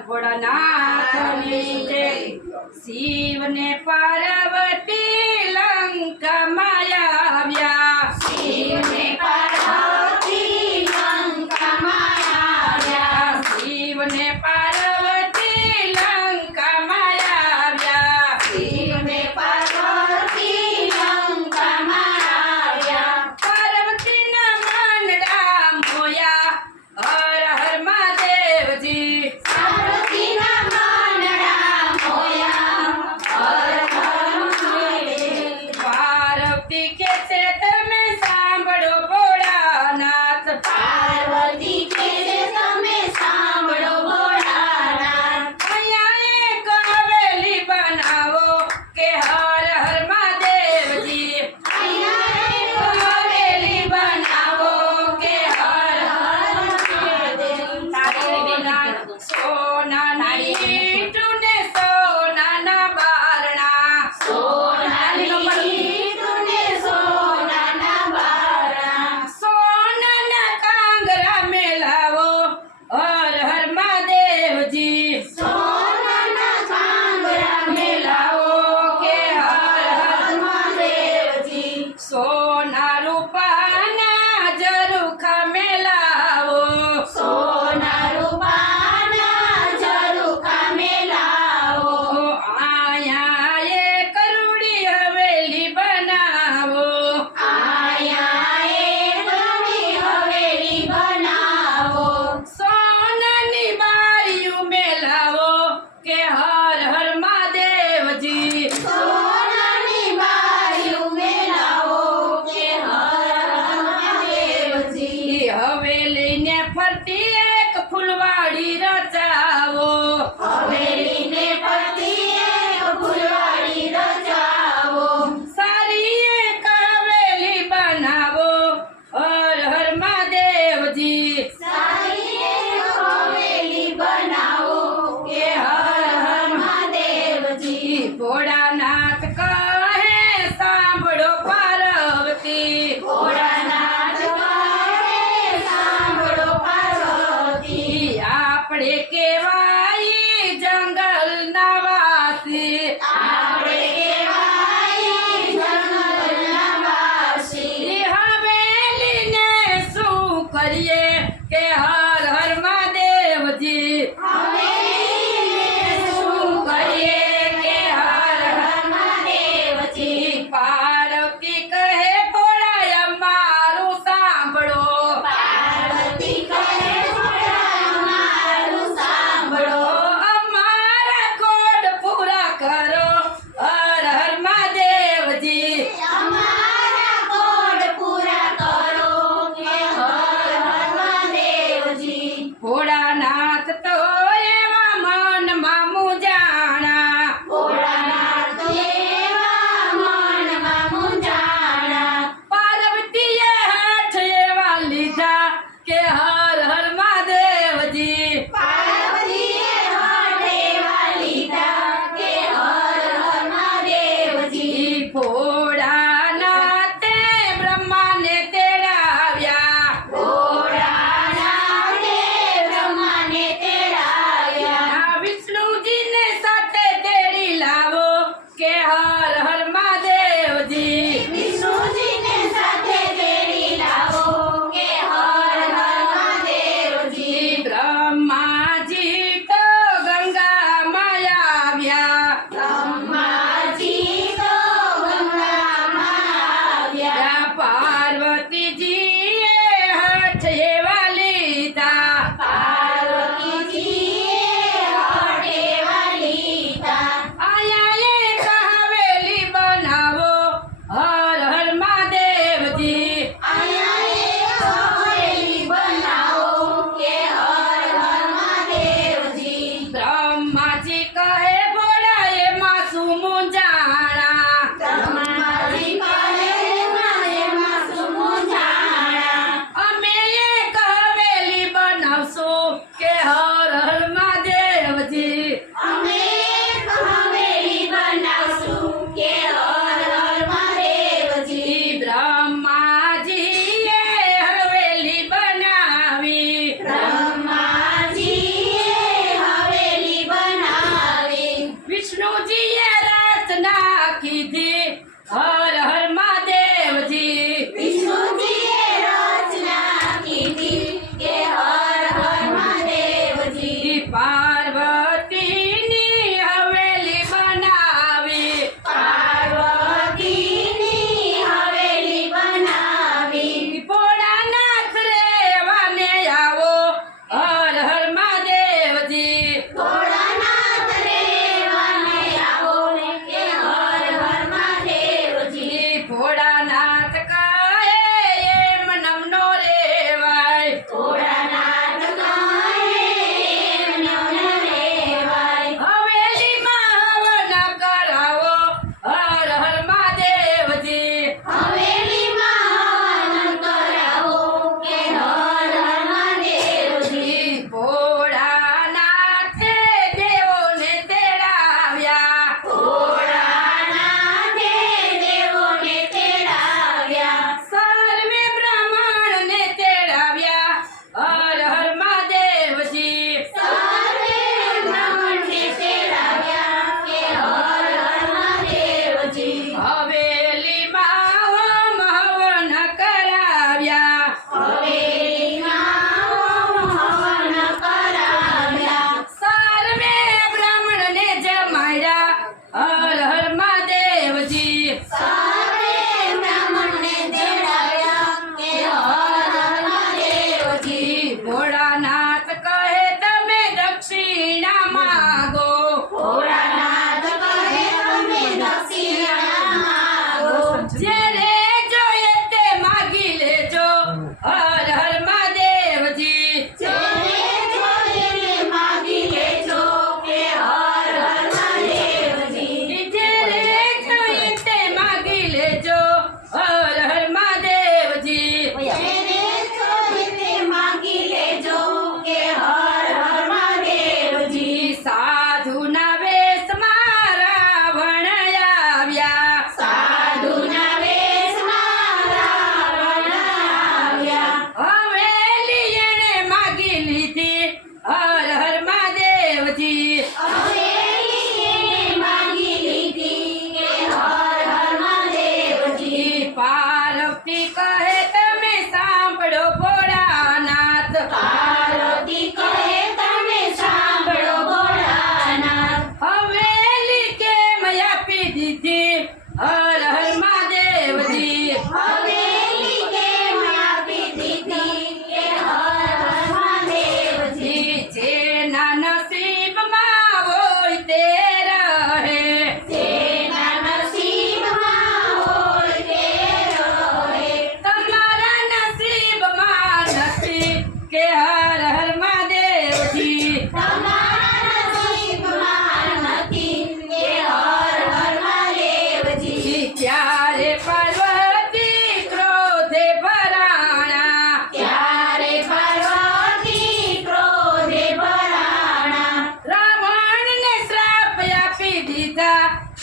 ભોળાનાથની જય. શિવને પાર્વતી લંકામાં que va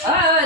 Bye.